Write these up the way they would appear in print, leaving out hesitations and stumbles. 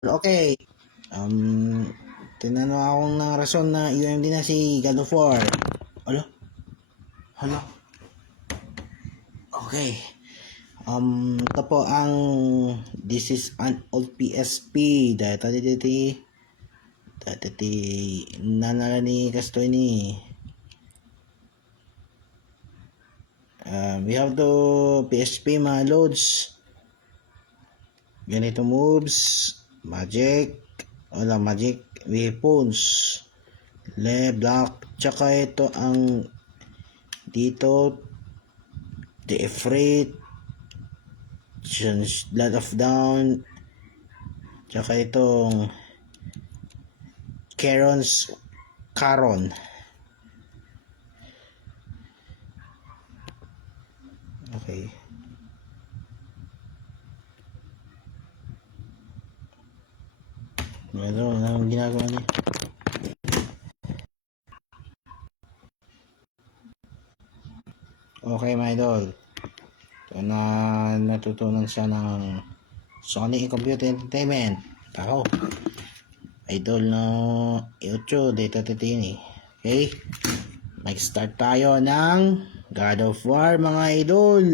Okay. Um, Tinanong akong ng rason na UMD na si God of War. Alo? Hala? Okay. Ito po ang this is an old PSP. Dati nanala ni Kastoy ni. We have the PSP mga loads. Ganito moves. Magic weapons. Block. Tsaka ito ang dito The Ifrit, Blood of Dawn, tsaka itong Caron. Okay. Anong ginagawa niya? Okay, my idol. Ito na natutunan siya ng Sony Computer Entertainment. Ako. Idol na 8 data titini. Okay? Mag-start tayo ng God of War mga idol.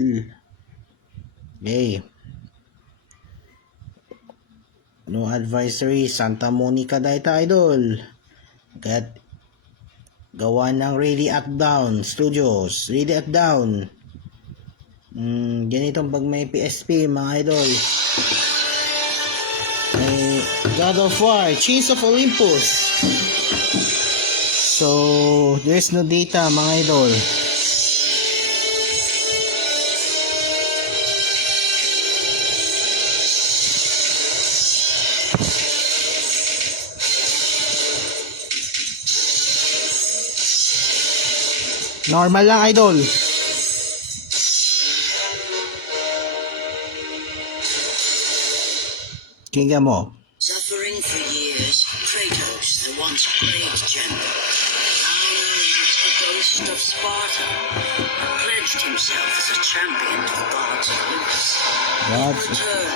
Okay. No advisory, Santa Monica data idol. Gawa ng Ready at Down Studios. Ready at Down. Ganitong pag may PSP mga idol. May God of War, Chains of Olympus. So, there's no data mga idol. Normal lang idol. Kingdom mo. Suffering for years, Kratos, the once great general, now known as the ghost of Sparta, pledged himself as a champion to the gods of Olympus. In return,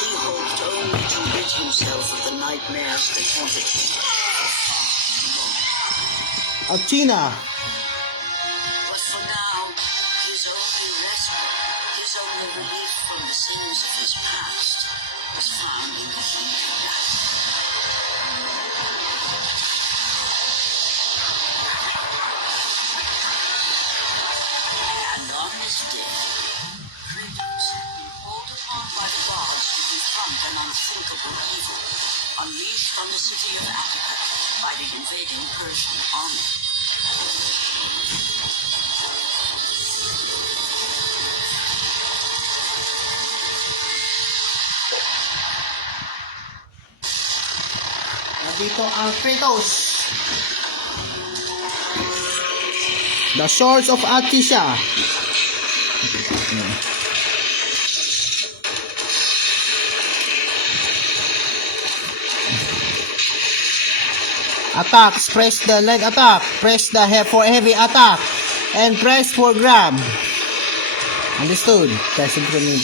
he hoped only to rid himself of the nightmares that haunted him for far too long. Athena. But for now, his only respite, his only relief from the sins of his past, was found in the heat of life. And on this day, Kratos, called upon by the gods to confront an unthinkable evil, unleashed on the city of Attica by the invading Persian army. Dito ang Kratos. The Swords of Athena. Attacks, press the leg attack, press the for heavy attack, and press for grab. Understood? Press it for me.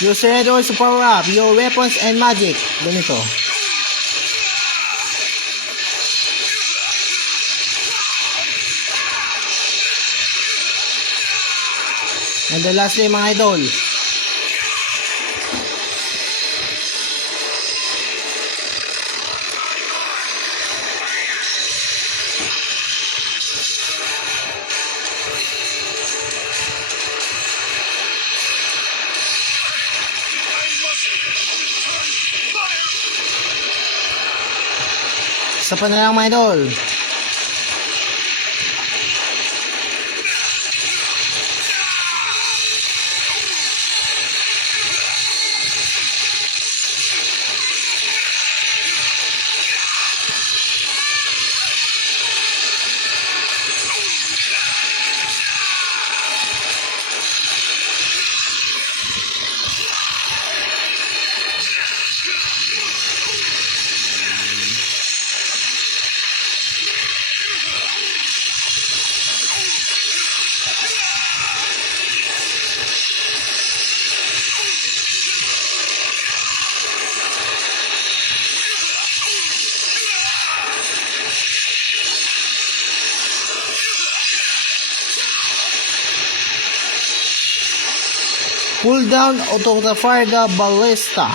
Use red oils to power up your weapons and magic. Ganito. And the lastly mga idol. Isa pa na lang mga idol. Pull down auto the Farga Ballista.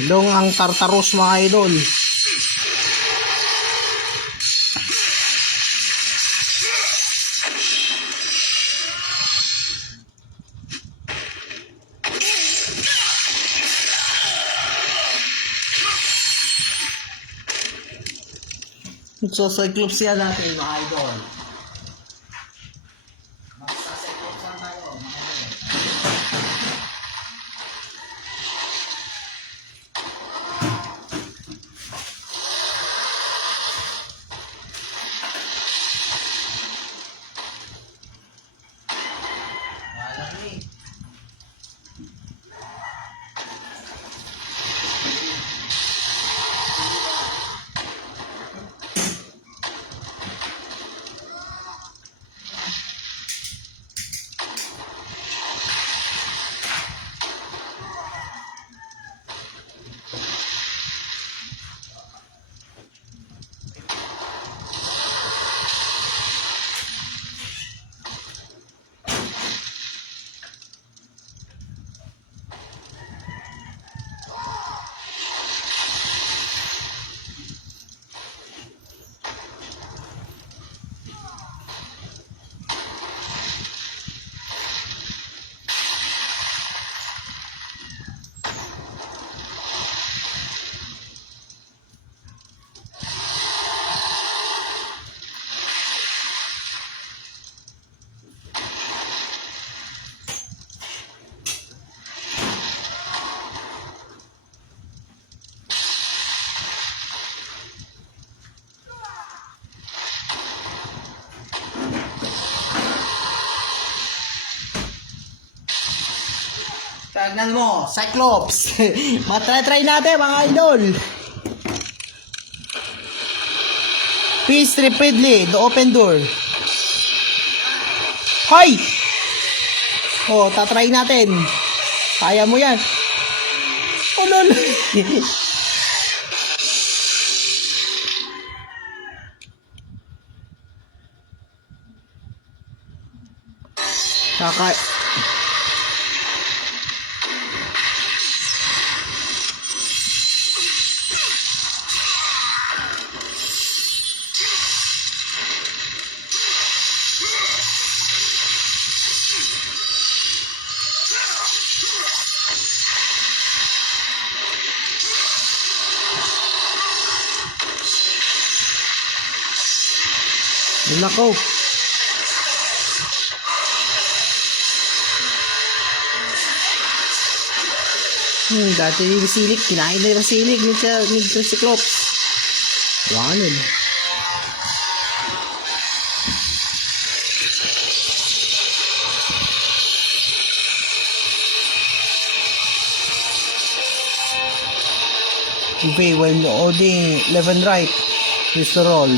Ilong ang Tartarus mga idol. So, Cyclops yan natin mga idol. Magsa-Cyclops lang tayo mga idol. Tignan mo, Cyclops. Matry natin mga idol. Peace repeatedly, the open door. Hoy! Oh, tatry natin. Kaya mo yan. Oh, lol. Nako. Dati yung silik, kinain na yung silik ni Cyclops. Wanted. Okay, while holding left and right, use the roll.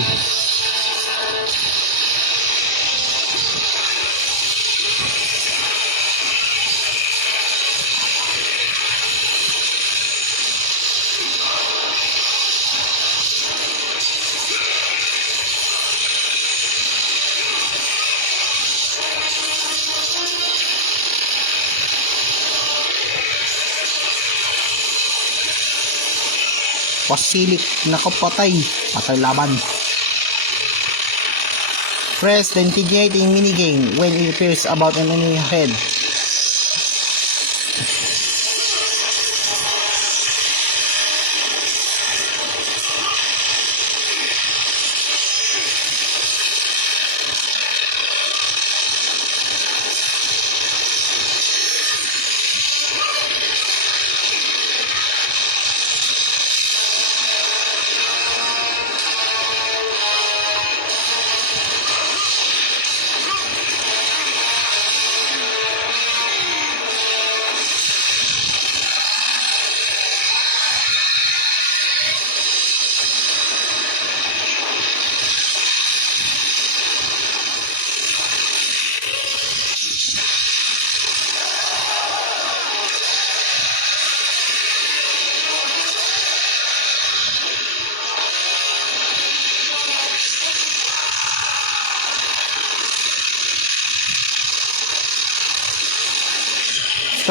Pasilik, nakapatay, patay laban. Press the integrating minigame when it appears about an enemy head.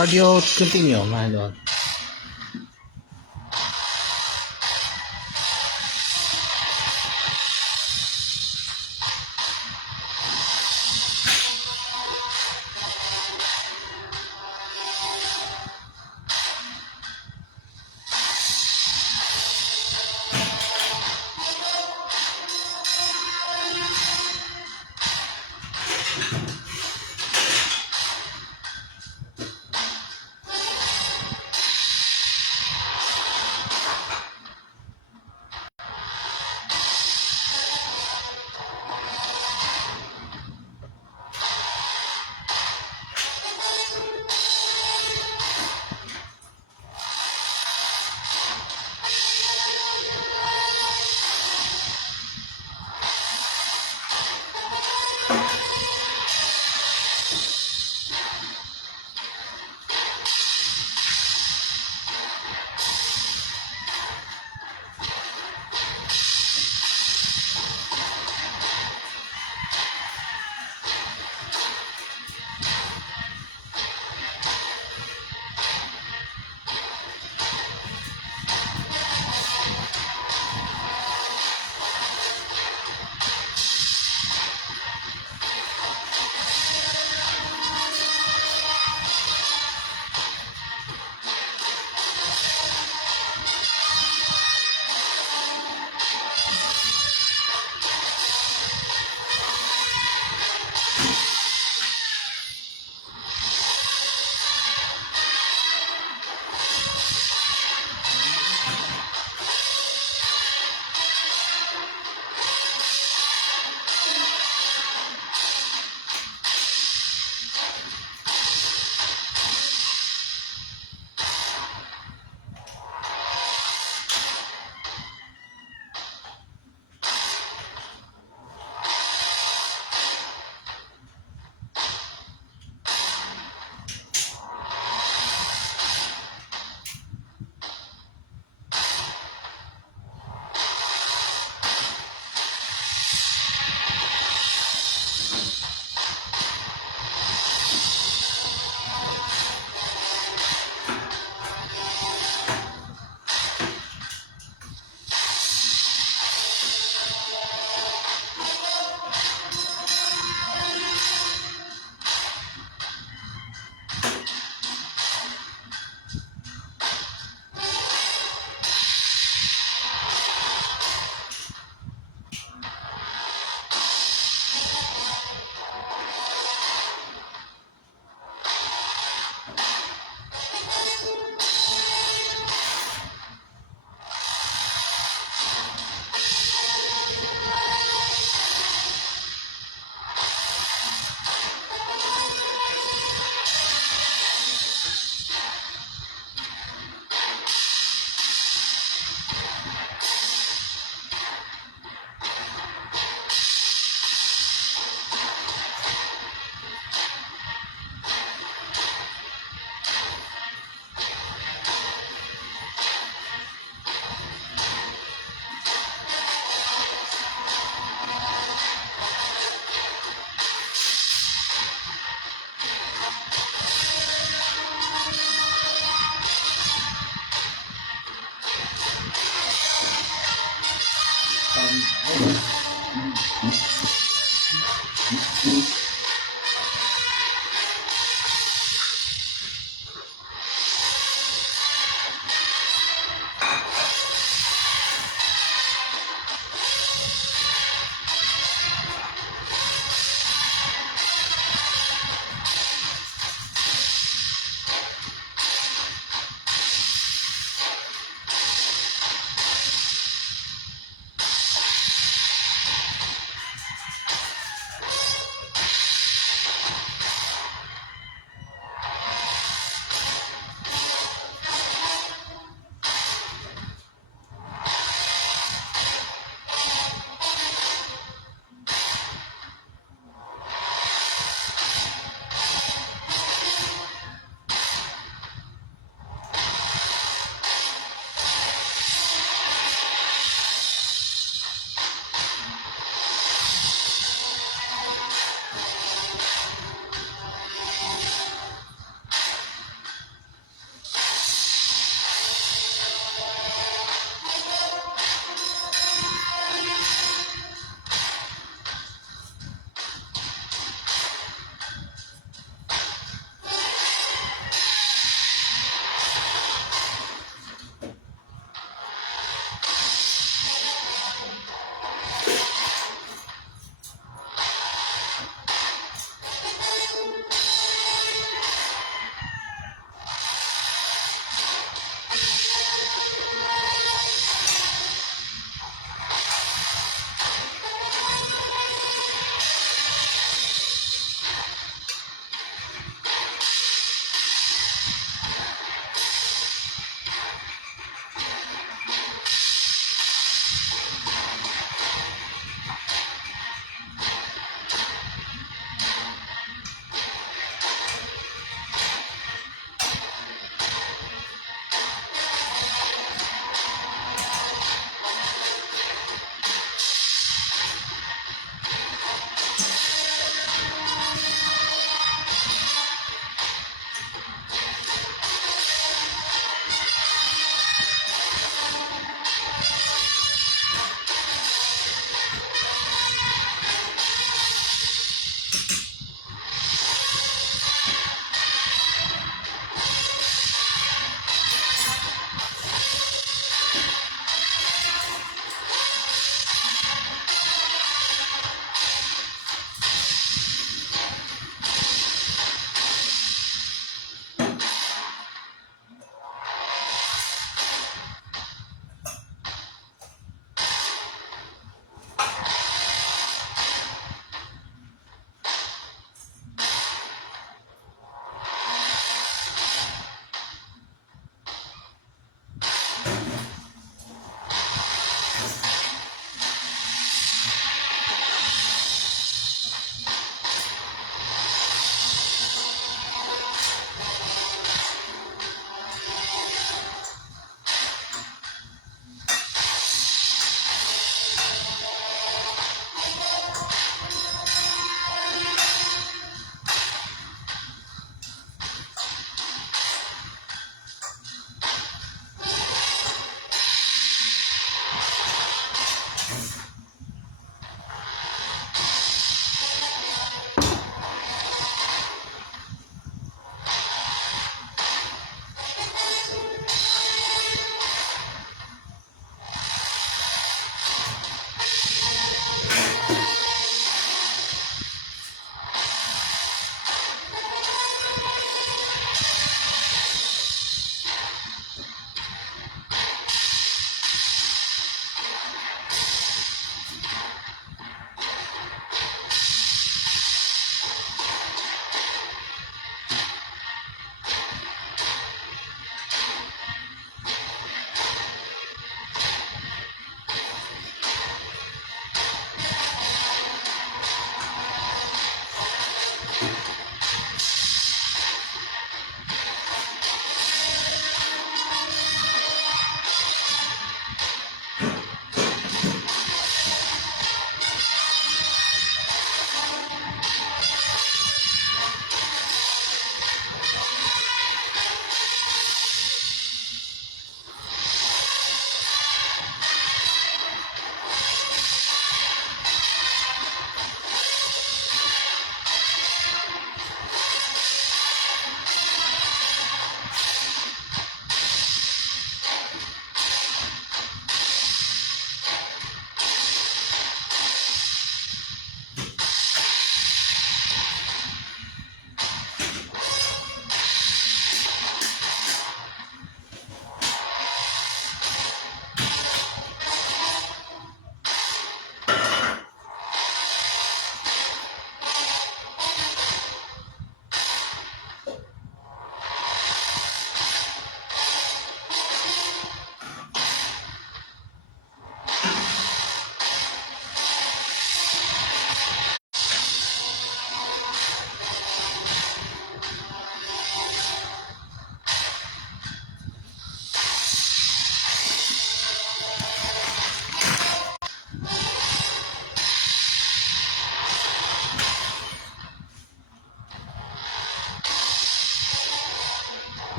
cardio continue, mga idol.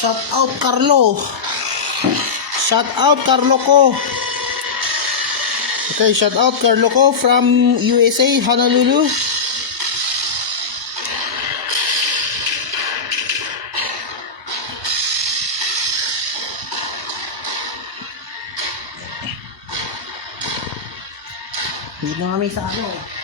Shout out Carlo. Shout out Carlo ko. Okay, shout out Carlo ko from USA, Honolulu. Hindi na kami sa ano.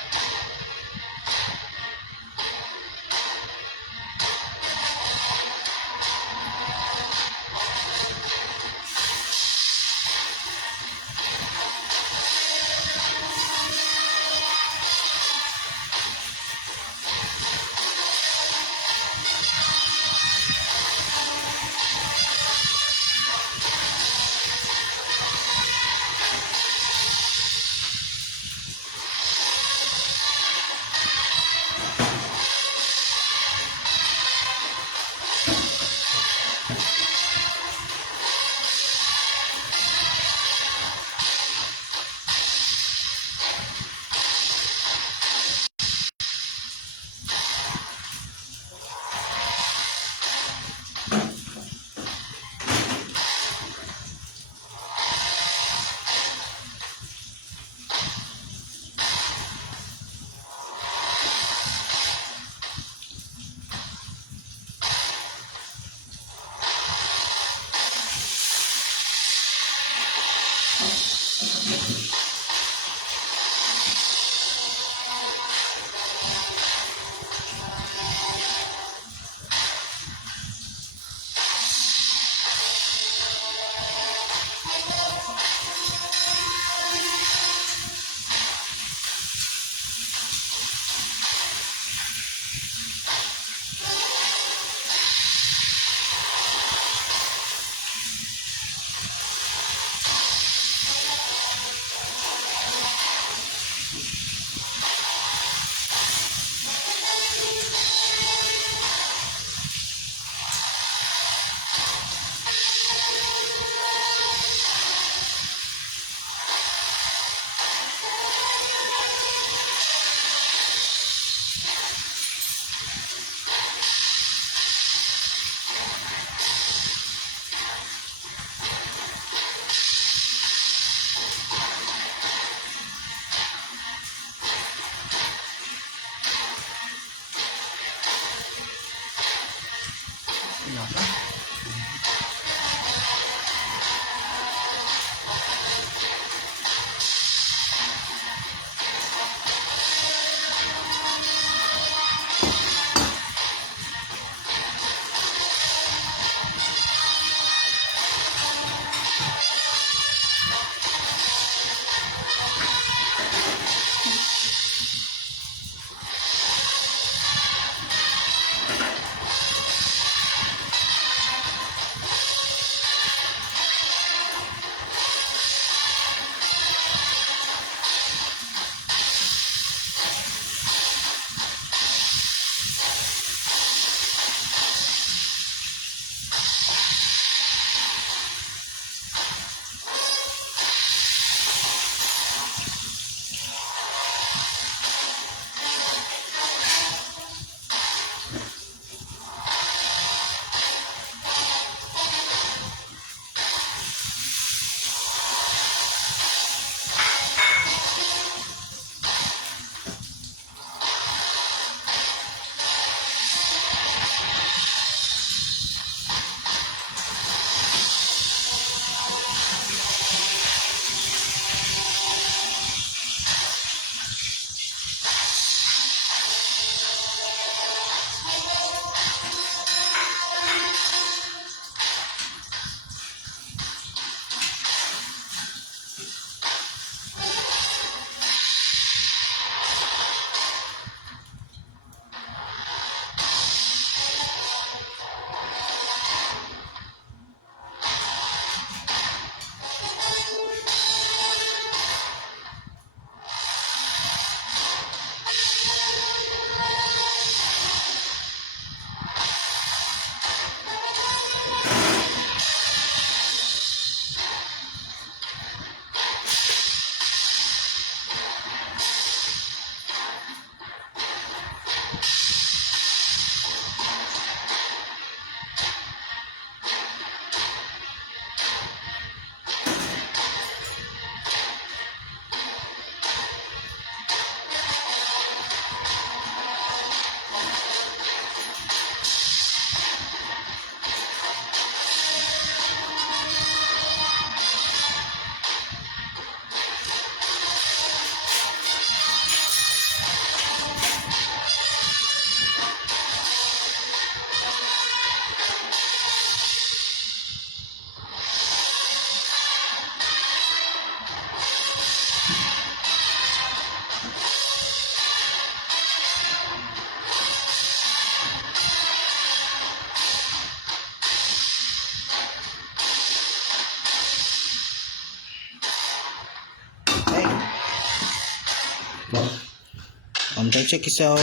thank you so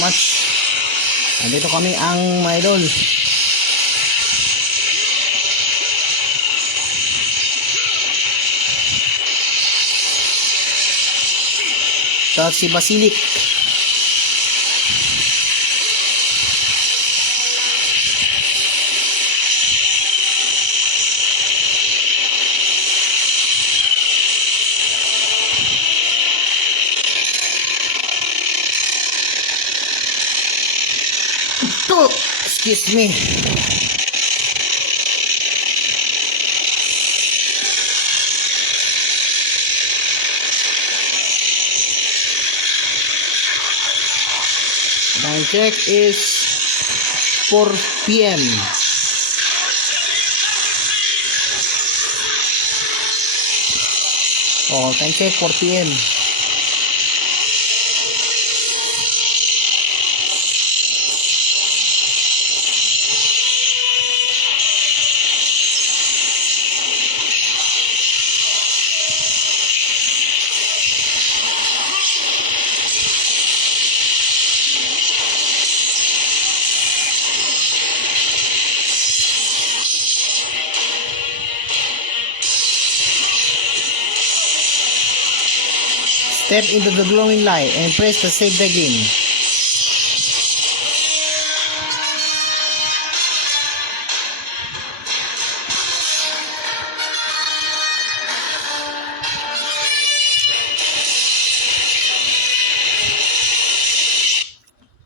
much. Andito kami ang mga idol. Tapos si Basilic. Ito, excuse me. Time check is 4 p.m. Oh, time check 4 p.m. Step into the glowing light and press to save the game.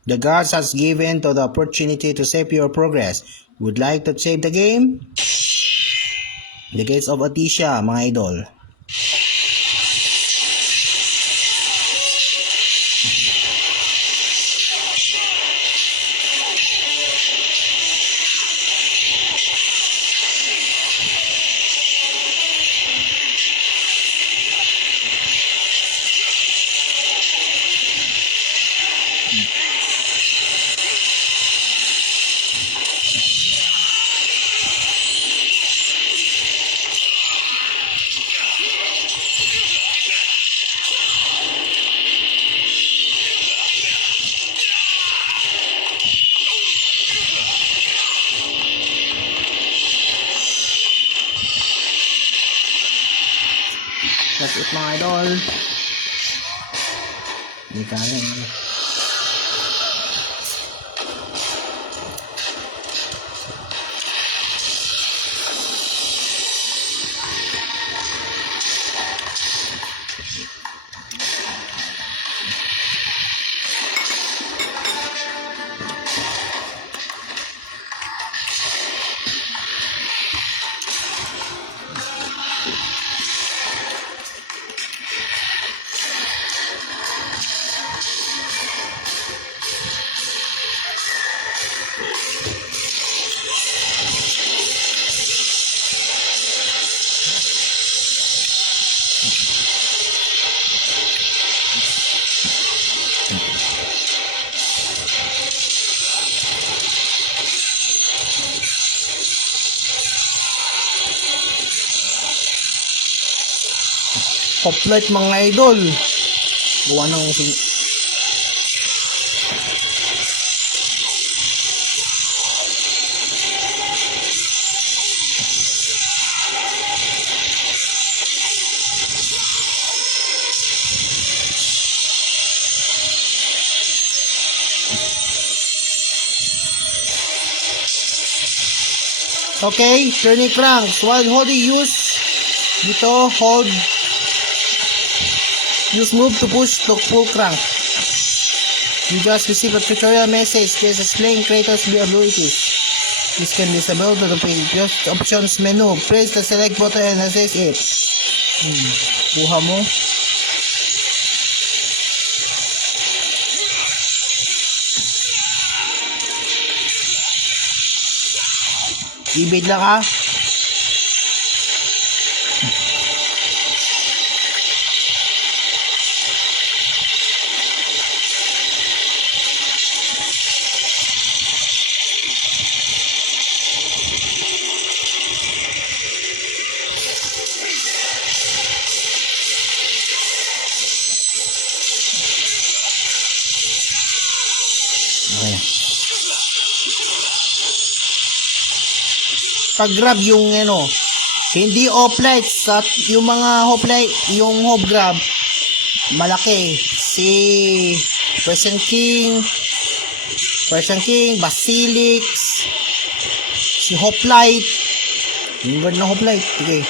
The gods has given to the opportunity to save your progress. Would like to save the game? The Gates of Atisha, mga idol. That's it, mga idol. Hindi kaya. Hoplite, mga idol. Gawa ng okay, turning cranks. While holding use dito, use move to push to full crank. You just received a tutorial message just explain Kratos' abilities. This can be disabled to the previous options menu. Press the select button and access it. Kuha mo. Ibig lang ha. Okay. Pag-grab yung ano, hindi off-lights at yung mga off-light, yung off-grab, malaki. Si Persian King, Basilix, si Hoplite, yung guard na Hoplite. Okay.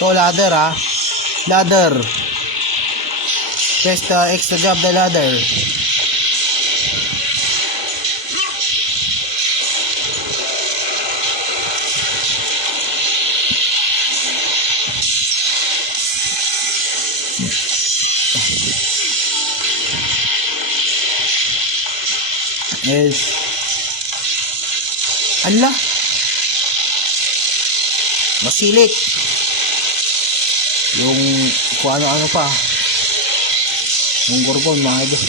So, ladder ha. Ladder. Press the X to grab the ladder. Yes. Ala. Masilik. Yung kung ano pa. Yung Gorgon mga idol.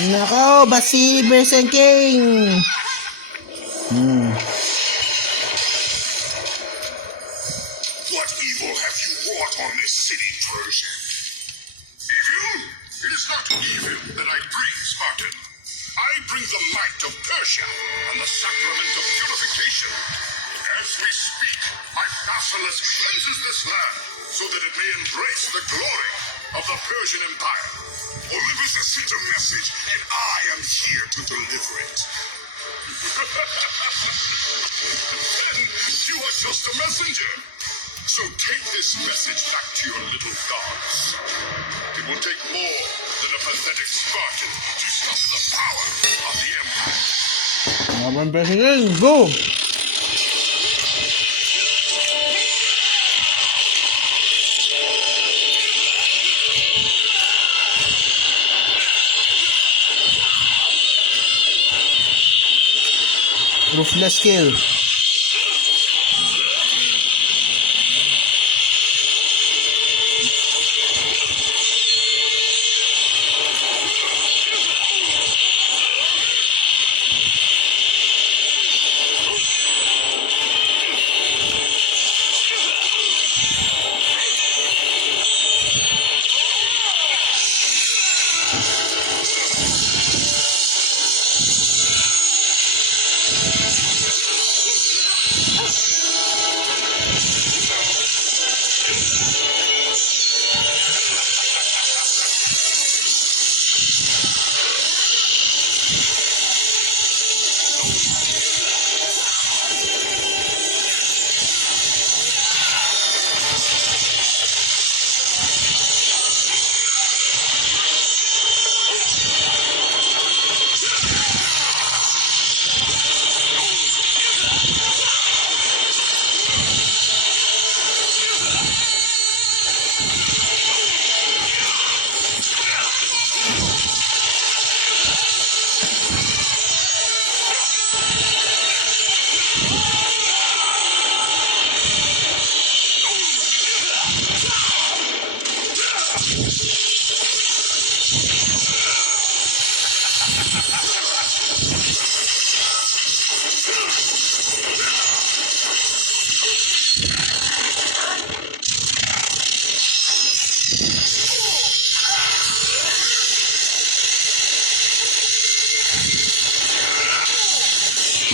Nako, Basi Persian King. What evil have you wrought on this city, Persian? Evil? It is not evil that I bring, Spartan. I bring the might of Persia and the sacrament of purification. As we speak, my basilisk cleanses this land so that it may embrace the glory of the Persian Empire. Olympus has sent a message, and I am here to deliver it. Then you are just a messenger. So take this message back to your little gods. It will take more than a pathetic Spartan to stop the power of the Empire. Laban Persian King, go! Ruthless kill.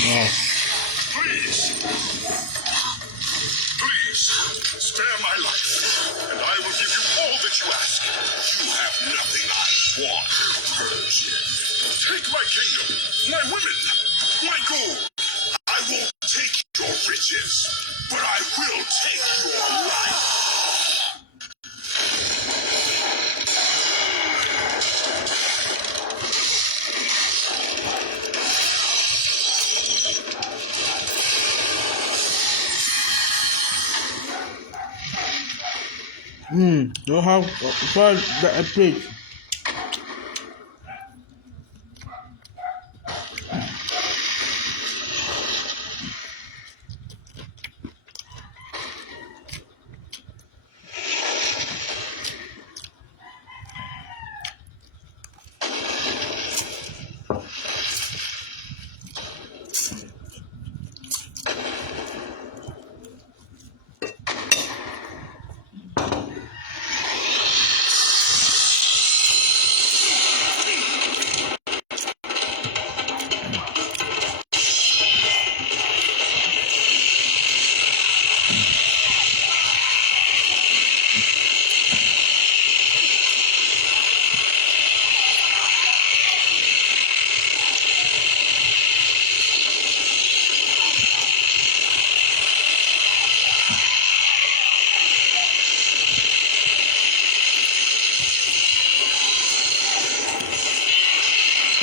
Yes. Please, spare my life, and I will give you all that you ask. You have nothing I want, Persian. Take my kingdom, my women, my gold. I won't take your riches, but I will take your life. You have tried the approach.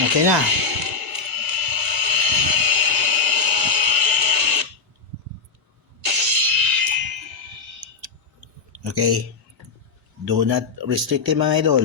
Okay na. Okay. Do not restrict mga idol.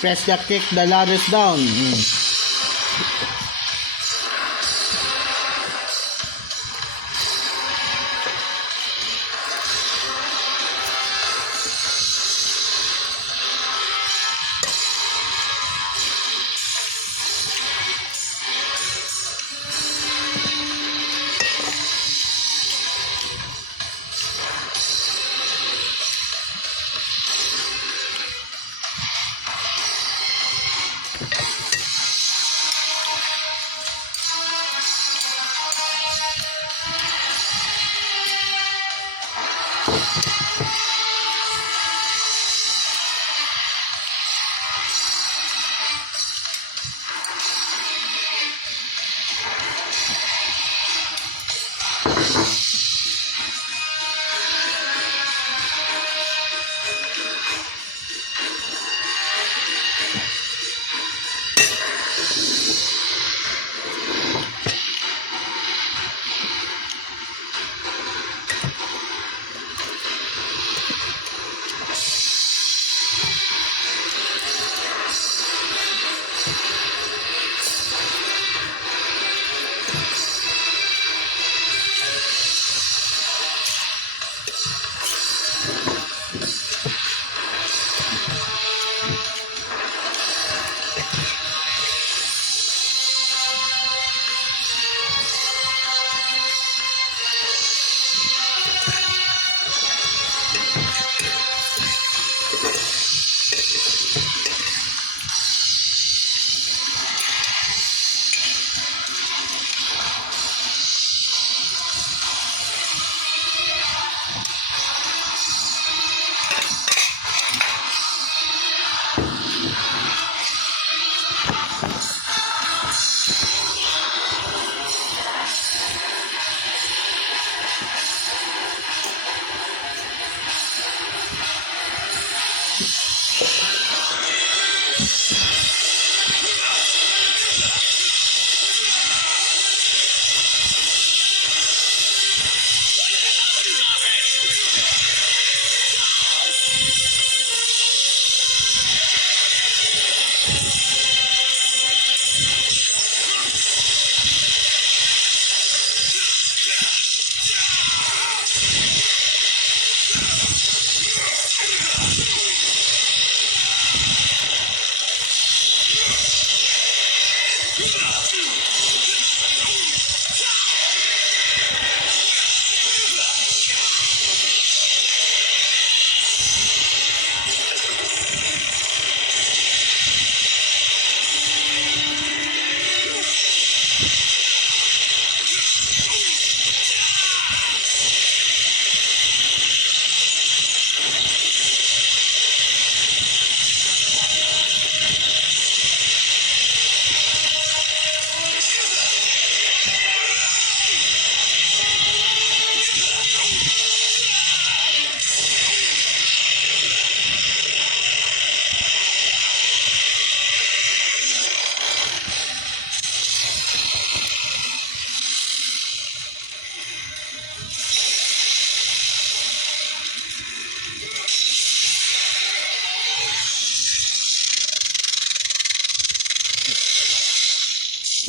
Press the kick the ladders down.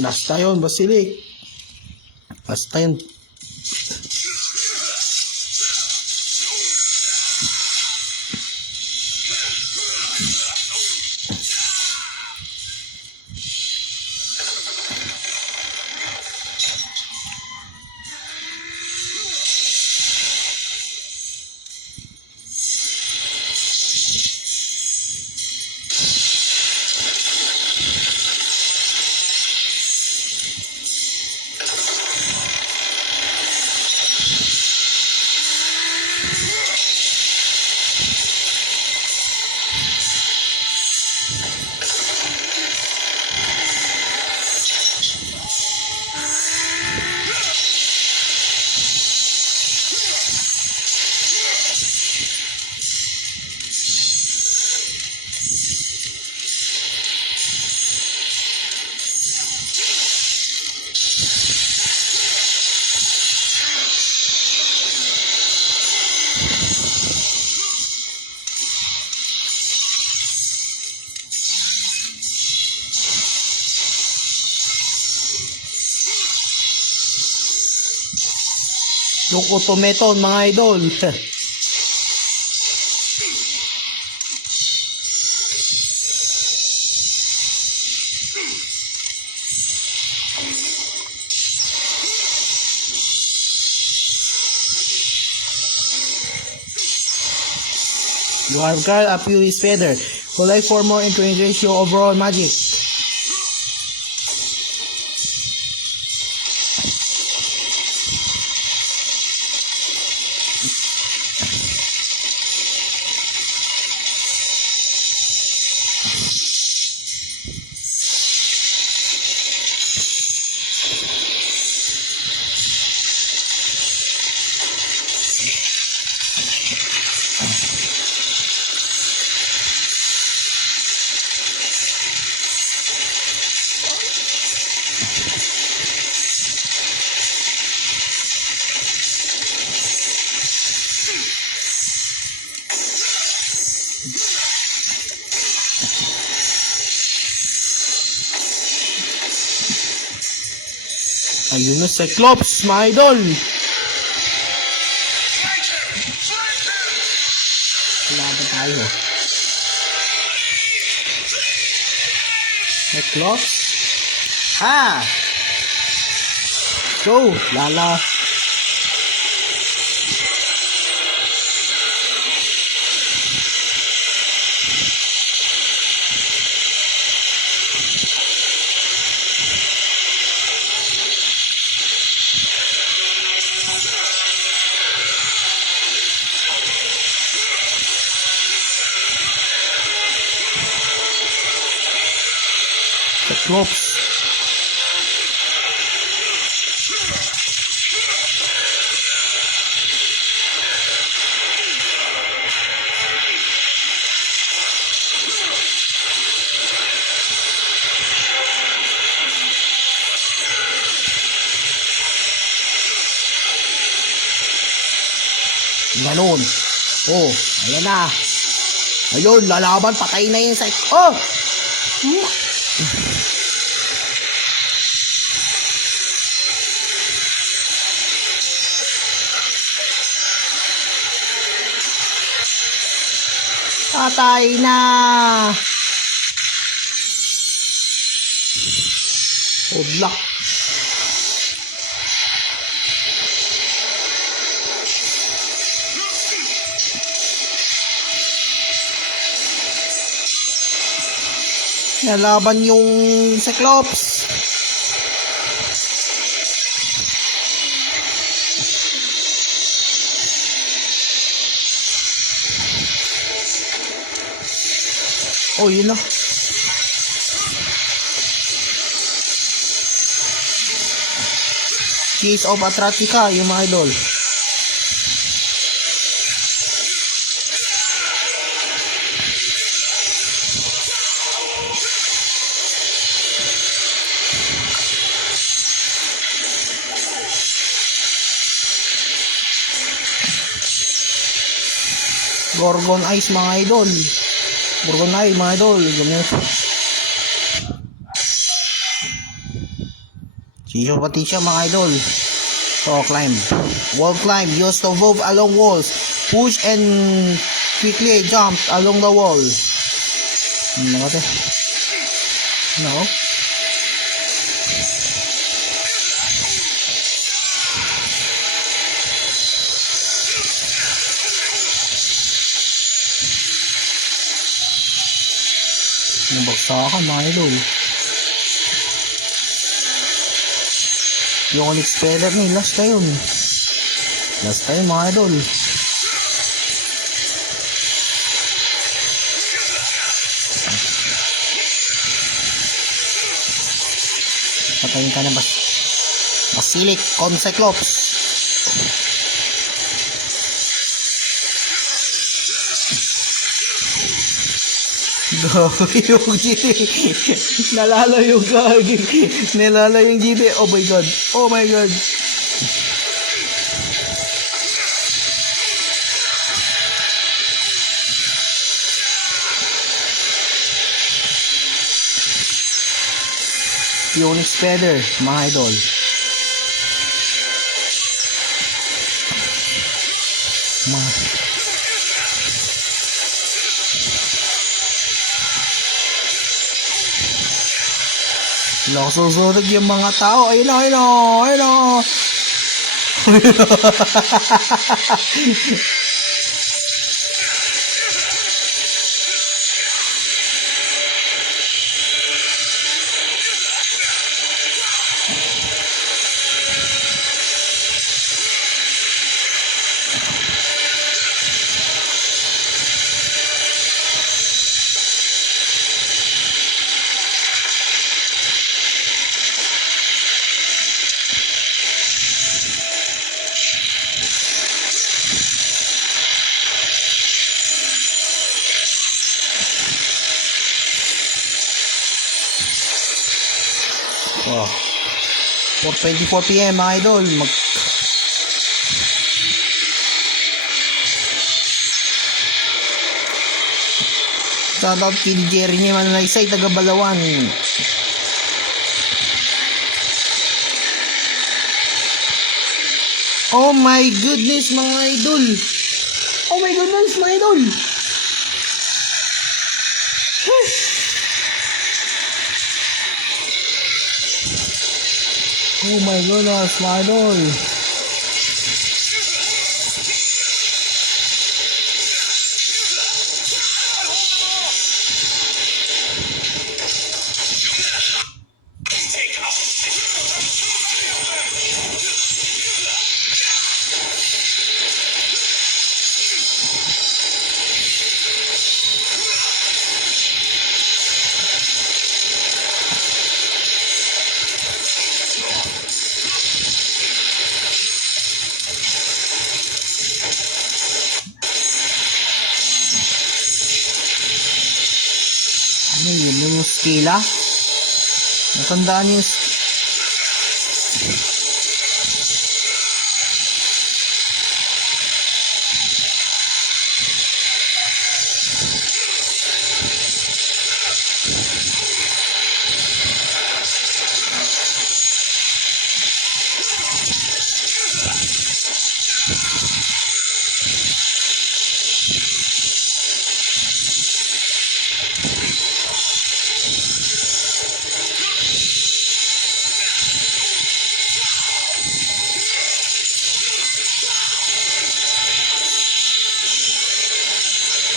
Basta yun, Basilik. Basta yun. Yung automaton, mga idol. You have got a Fury's Feather. Who like for more into ratio overall magic. Ayun na, Cyclops, mga idol. Laban tayo. Cyclops. Go, lala. Cyclops. Ganon. Oh, ayan na. Ayun, lalaban, patay na yung Oh! Patay na. Odlak. Nalaban yung Cyclops. Oh, yun na. Case of Atratica, yung mga idol. Gorgon Eyes, mga idol. Gorgon Eyes, mga idol. Ganyan. Sisyo pati siya mga idol. So, climb. Wall climb. Use to move along walls. Push and quickly jump along the wall. Ano ba ito? Ano? Nabagsakan mga idol. Yung Onyx Feather ni last na yun. Last time mga idol. Patayin ka na Basilic Cyclops. Yung GT. Nalala yung gagi. Nalala yung GT. Oh my god. Oh my god. Onyx Feather, mga idol. Nakasusurog yung mga tao. Ayun na, ayun na, ayun na. Oh. 4:24 PM mga idol. Shoutout kay Jerry niya Manalaysay, taga Balawan. Oh my goodness mga idol. Oh my goodness mga idol. Oh my goodness, mga idol. Ano yun? Yung skila? Natandaan yung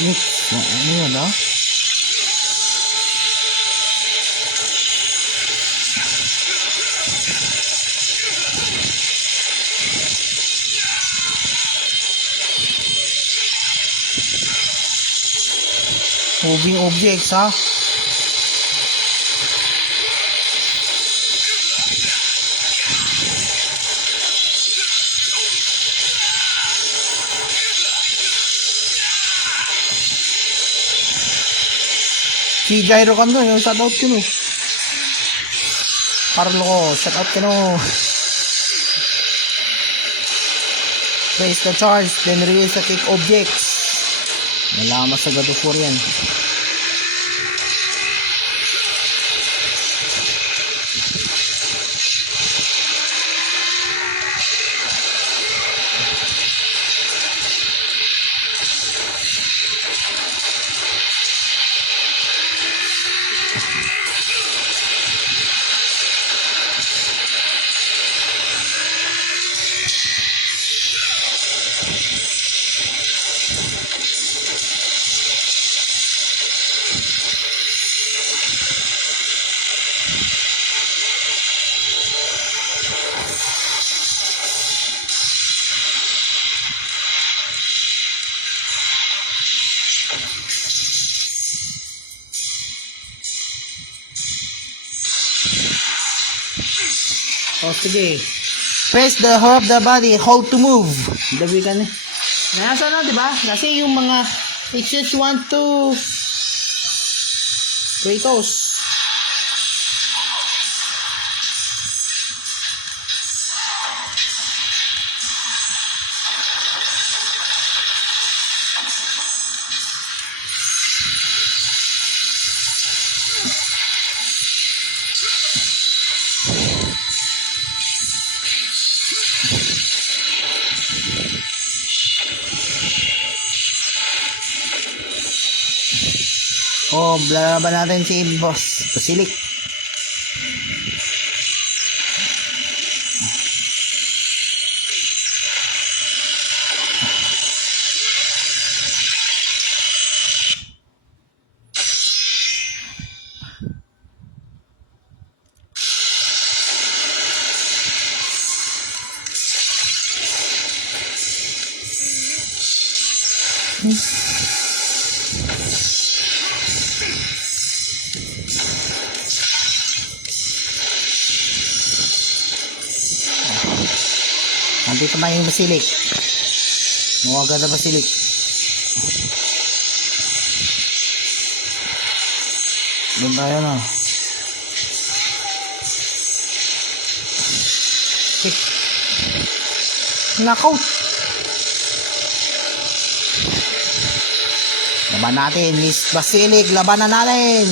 mix. Ano yun, ah? Moving objects, ha? Si Gyro Cam doon, yung shoutout ko no. Carlo ko, shoutout ko no. Raise the charge, then release the kick objects. Nalaman sa God of War yan. Sige. Press the hold of the body, hold to move. Dabi ka na. Nasa na, di ba? Kasi yung mga HS1 to Kratos. Oh, lalaban natin si Boss Basilik. Nandito na yung Basilik. Muwaga na Basilik. Doon tayo na. Kick. Knockout. Laban natin, Miss Basilik. Laban na natin.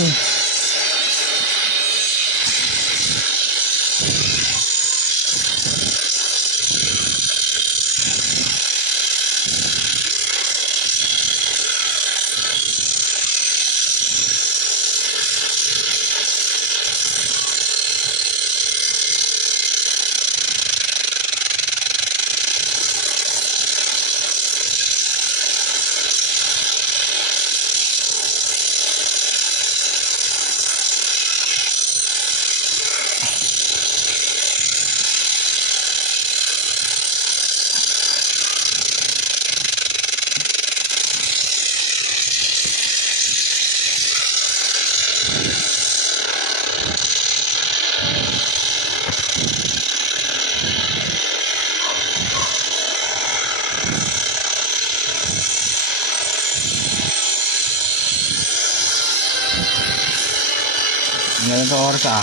Ngayon ito oras ah.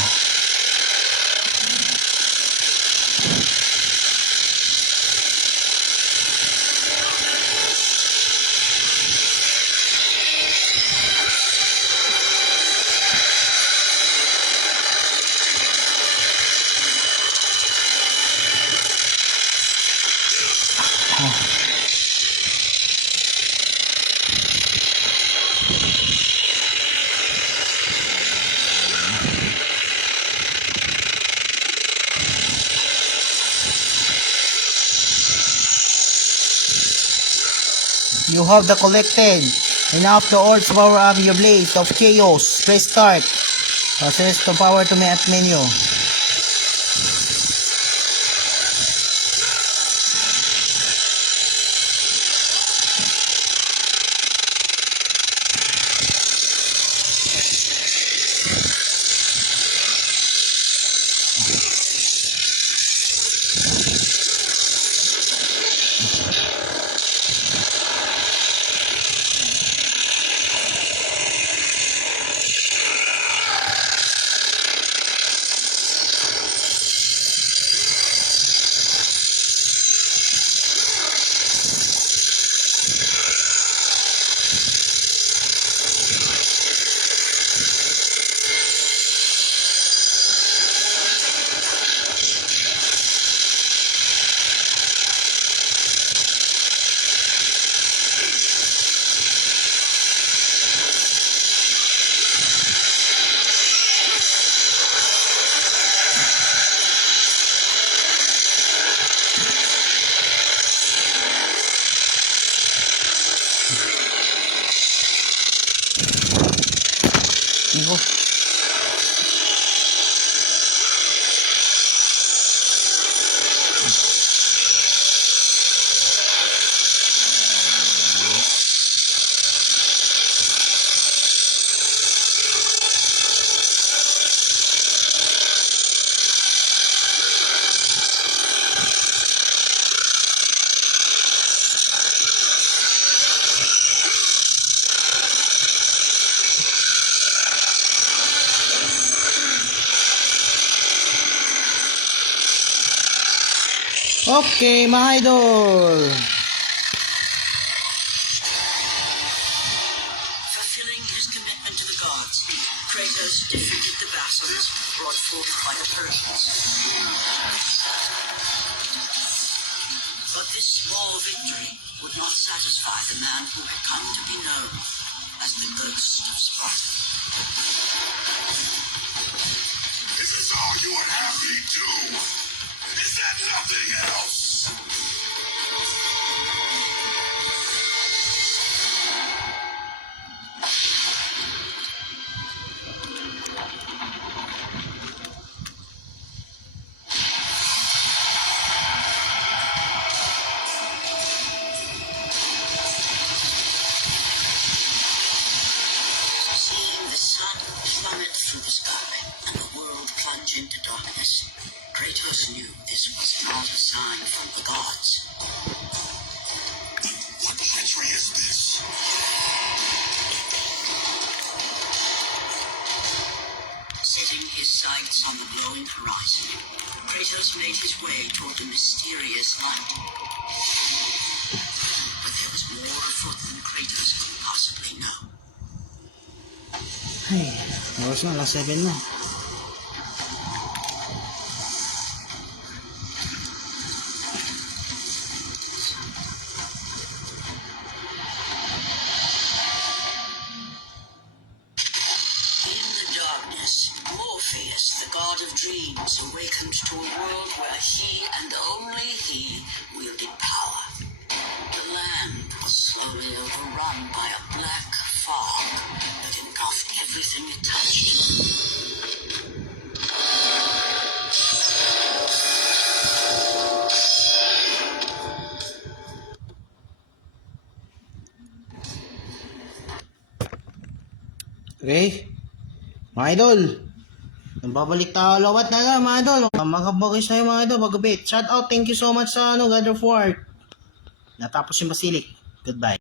You have the collected enough to urge power up your blade of chaos. Press start. Process the power to at menu. Okay, mga idol. Fulfilling his commitment to the gods, Kratos defeated the vassals brought forth by the Persians. But this small victory would not satisfy the man who had come to be known as the Ghost of Sparta. Is this all you would have me do? Is that nothing else? Seeing the sun plummet through the sky and the world plunge into darkness, Kratos knew this was not a sign from the gods. What treachery is this? Setting his sights on the glowing horizon, Kratos made his way toward the mysterious light. But there was more afoot than Kratos could possibly know. Ay, oras na, last 7 na. In the darkness, Morpheus, the god of dreams, awakened to a world where he and only he wielded power. The land was slowly overrun by a black fog that engulfed everything it touched. Okay? Mga idol, nagbabalik tayo lawat na nga mga idol. Magabagay sa'yo mga idol, magabit. Shout out, thank you so much sa God of War. Natapos yung Basilik. Goodbye.